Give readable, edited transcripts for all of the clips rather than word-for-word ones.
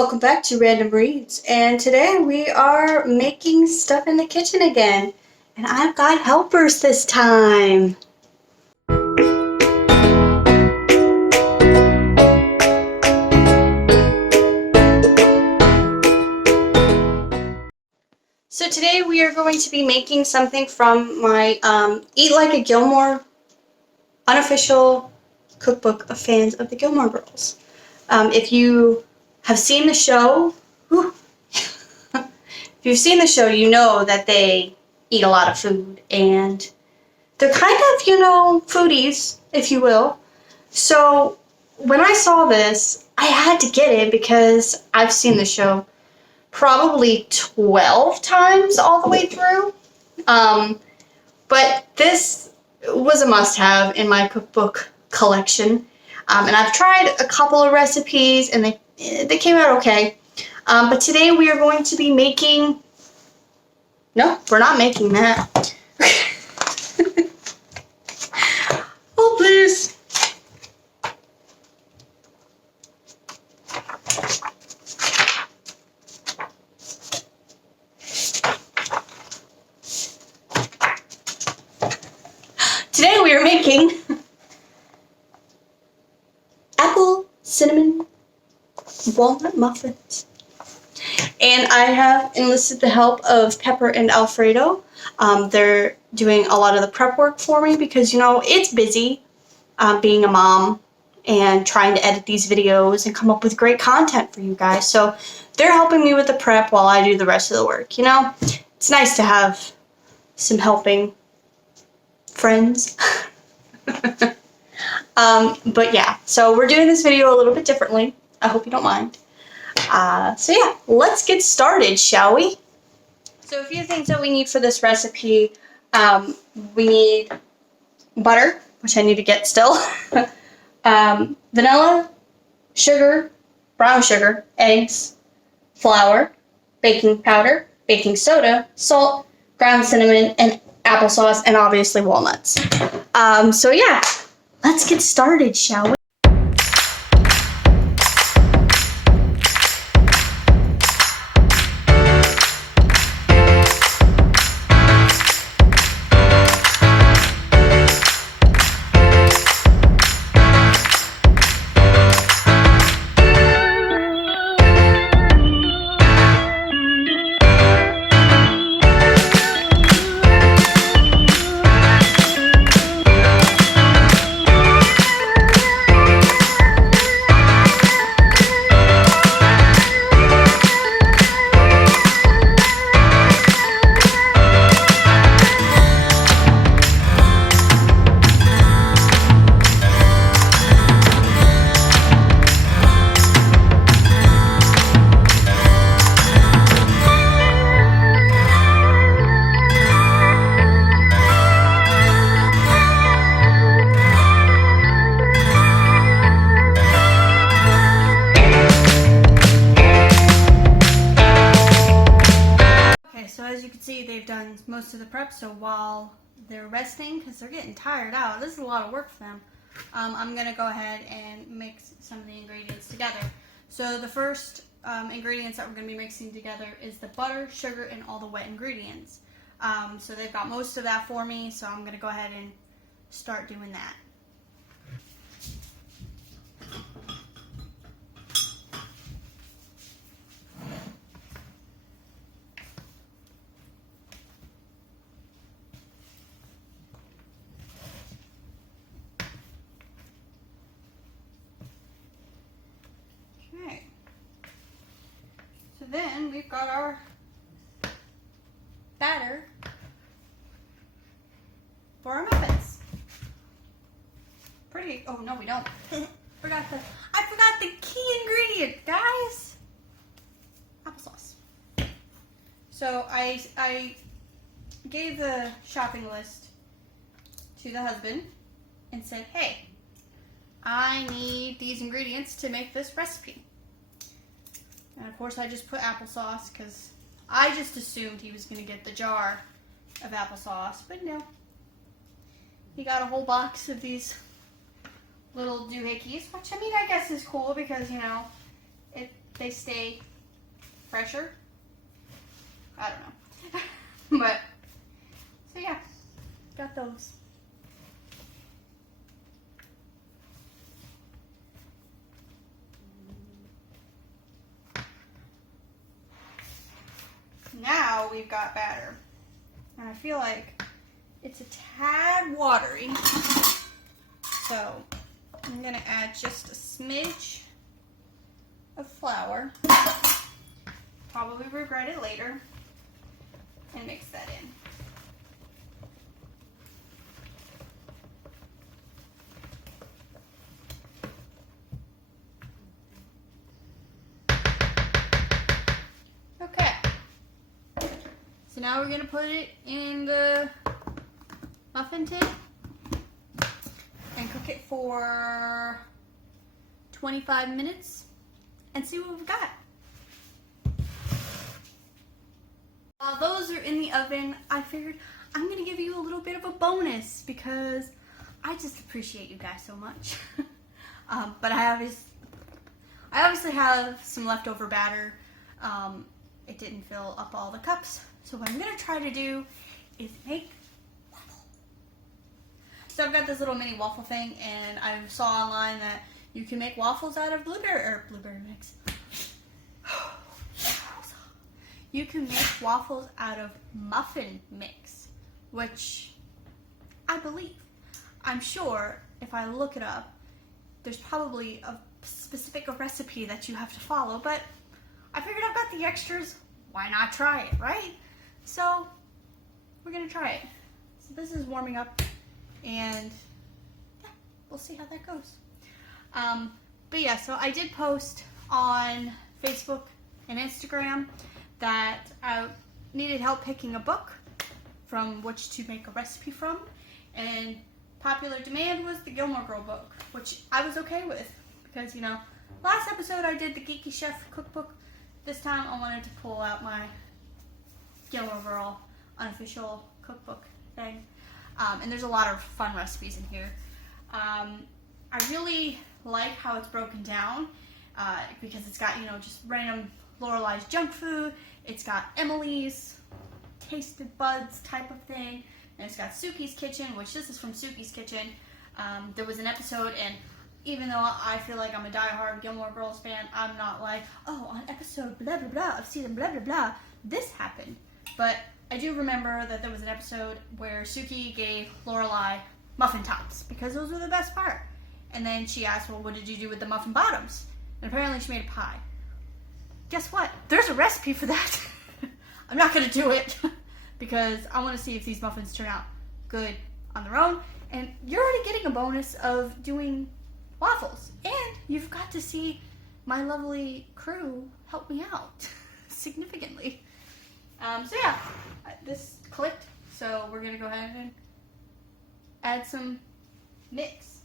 Welcome back to Random Reads, and today we are making stuff in the kitchen again, and I've got helpers this time. So today we are going to be making something from my Eat Like a Gilmore unofficial cookbook of fans of the Gilmore Girls. If you have seen the show, if you've seen the show, you know that they eat a lot of food, and they're kind of, foodies, if you will. So when I saw this, I had to get it because I've seen the show probably 12 times all the way through. But this was a must-have in my cookbook collection. And I've tried a couple of recipes, and they came out okay. But today we are going to be making... No, we're not making that. Oh, please. Today we are making apple cinnamon walnut muffins. And I have enlisted the help of Pepper and Alfredo. They're doing a lot of the prep work for me because, it's busy being a mom and trying to edit these videos and come up with great content for you guys. So they're helping me with the prep while I do the rest of the work, It's nice to have some helping friends. But yeah, so we're doing this video a little bit differently. I hope you don't mind. So yeah, let's get started, shall we? So a few things that we need for this recipe. We need butter, which I need to get still. Vanilla, sugar, brown sugar, eggs, flour, baking powder, baking soda, salt, ground cinnamon, and applesauce, and obviously walnuts. So yeah, let's get started, shall we? They've done most of the prep, so while they're resting, because they're getting tired out, this is a lot of work for them, I'm going to go ahead and mix some of the ingredients together. So the first ingredients that we're going to be mixing together is the butter, sugar, and all the wet ingredients. So they've got most of that for me, so I'm going to go ahead and start doing that. Then we've got our batter for our muffins. Pretty, oh no we don't. I forgot the key ingredient, guys. Applesauce. So I gave the shopping list to the husband and said, hey, I need these ingredients to make this recipe. And of course I just put applesauce because I just assumed he was going to get the jar of applesauce, but no. He got a whole box of these little doohickeys, which I mean I guess is cool because, you know, they stay fresher. I don't know. But, so yeah, got those. Now we've got batter. And I feel like it's a tad watery. So I'm gonna add just a smidge of flour. Probably regret it later. And mix that in. Okay. So now we're going to put it in the muffin tin and cook it for 25 minutes and see what we've got. While those are in the oven, I figured I'm going to give you a little bit of a bonus because I just appreciate you guys so much. But I obviously have some leftover batter. It didn't fill up all the cups. So what I'm going to try to do is make waffle. So I've got this little mini waffle thing, and I saw online that you can make waffles out of blueberry mix. You can make waffles out of muffin mix, which I believe. I'm sure if I look it up, there's probably a specific recipe that you have to follow, but I figured I've got the extras. Why not try it, right? So we're gonna try it. So this is warming up, and yeah, we'll see how that goes. But yeah, so I did post on Facebook and Instagram that I needed help picking a book from which to make a recipe from, and popular demand was the Gilmore Girl book, which I was okay with because, you know, last episode I did the Geeky Chef cookbook. This time I wanted to pull out my Gilmore Girl unofficial cookbook thing, and there's a lot of fun recipes in here. I really like how it's broken down because it's got, you know, just random Lorelai's junk food. It's got Emily's tasted buds type of thing, and it's got Suki's kitchen, which this is from Suki's kitchen. There was an episode, and even though I feel like I'm a diehard Gilmore Girls fan, I'm not like, oh, on episode blah blah blah of season blah blah blah, this happened. But I do remember that there was an episode where Suki gave Lorelai muffin tops because those were the best part. And then she asked, well, what did you do with the muffin bottoms? And apparently she made a pie. Guess what? There's a recipe for that. I'm not going to do it because I want to see if these muffins turn out good on their own. And you're already getting a bonus of doing waffles. And you've got to see my lovely crew help me out significantly. So yeah, this clicked. So we're going to go ahead and add some mix.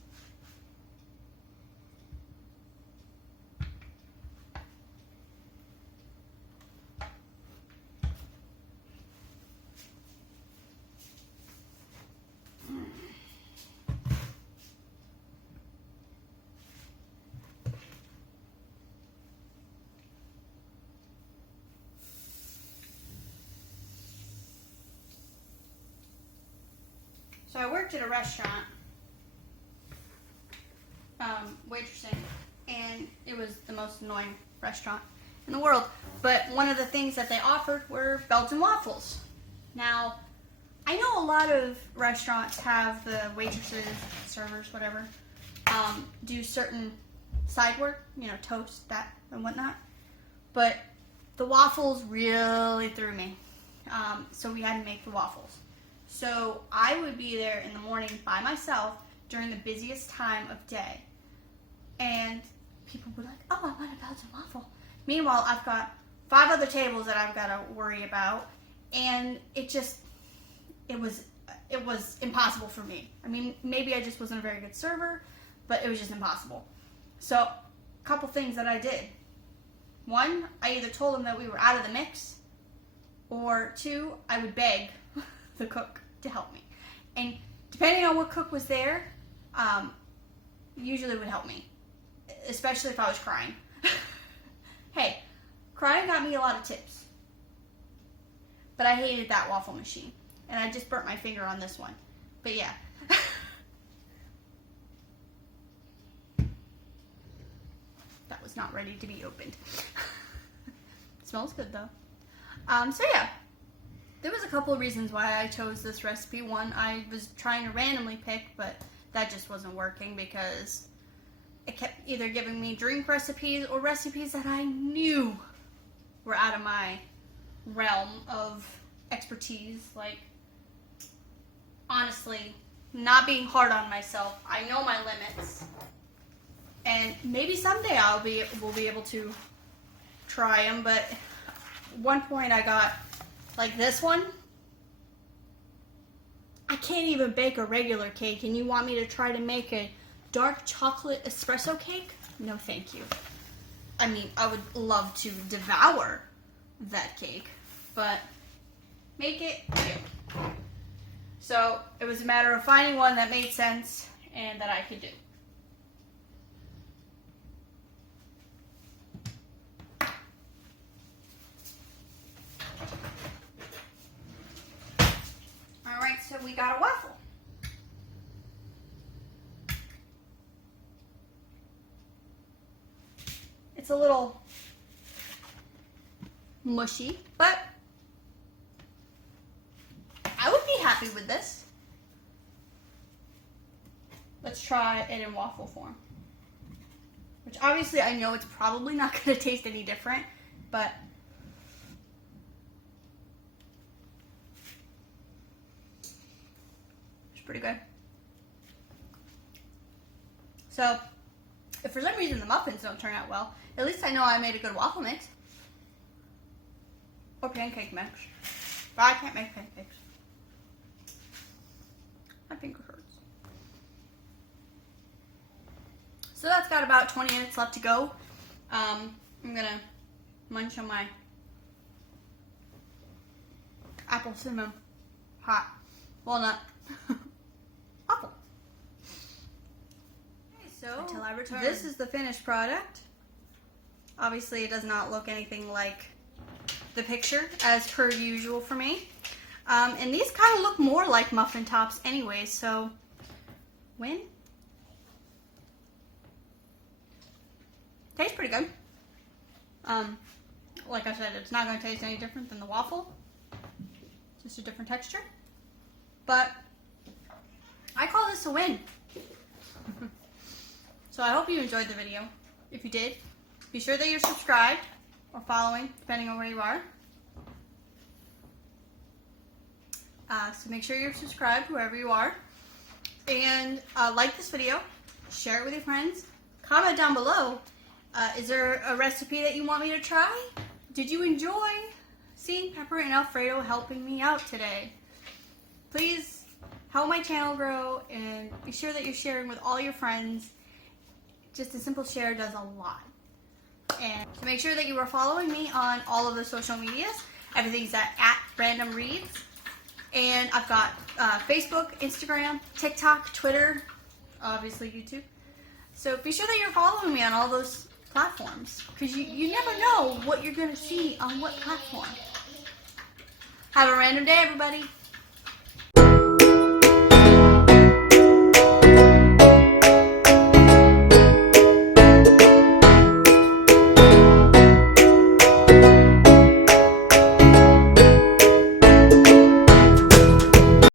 So I worked at a restaurant, waitressing, and it was the most annoying restaurant in the world. But one of the things that they offered were Belgian waffles. Now, I know a lot of restaurants have the waitresses, servers, whatever, do certain side work, you know, toast, that, and whatnot. But the waffles really threw me. So we had to make the waffles. So I would be there in the morning by myself during the busiest time of day. And people would be like, oh, I want a Belgian waffle. Meanwhile, I've got 5 other tables that I've got to worry about. And it was impossible for me. I mean, maybe I just wasn't a very good server, but it was just impossible. So a couple things that I did. 1, I either told them that we were out of the mix, or 2, I would beg the cook to help me. And depending on what cook was there, usually would help me, especially if I was crying. Hey, crying got me a lot of tips. But I hated that waffle machine. And I just burnt my finger on this one. But yeah. That was not ready to be opened. It smells good though. So yeah. There was a couple of reasons why I chose this recipe. One, I was trying to randomly pick, but that just wasn't working because it kept either giving me drink recipes or recipes that I knew were out of my realm of expertise. Like, honestly, not being hard on myself. I know my limits. And maybe someday we'll be able to try them, but at one point I got like this one. I can't even bake a regular cake, and you want me to try to make a dark chocolate espresso cake? No, thank you. I mean, I would love to devour that cake, but make it do. So it was a matter of finding one that made sense and that I could do. Alright, so we got a waffle. It's a little mushy, but I would be happy with this. Let's try it in waffle form. Which obviously I know it's probably not going to taste any different, but it's pretty good. So, if for some reason the muffins don't turn out well, at least I know I made a good waffle mix. Or pancake mix. But I can't make pancakes. My finger hurts. So that's got about 20 minutes left to go. I'm gonna munch on my apple cinnamon hot walnut waffle. Okay, so until I return. This is the finished product. Obviously, it does not look anything like the picture, as per usual for me. And these kind of look more like muffin tops anyway, so win. Tastes pretty good. Like I said, it's not going to taste any different than the waffle. Just a different texture. But I call this a win. So I hope you enjoyed the video. If you did, be sure that you're subscribed or following, depending on where you are. So make sure you're subscribed wherever you are. And like this video, share it with your friends. Comment down below. Is there a recipe that you want me to try? Did you enjoy seeing Pepper and Alfredo helping me out today? Please help my channel grow and be sure that you're sharing with all your friends. Just a simple share does a lot. And so make sure that you are following me on all of the social medias. Everything's at Random Reads. And I've got Facebook, Instagram, TikTok, Twitter, obviously YouTube. So be sure that you're following me on all those platforms, because you never know what you're going to see on what platform. Have a random day, everybody.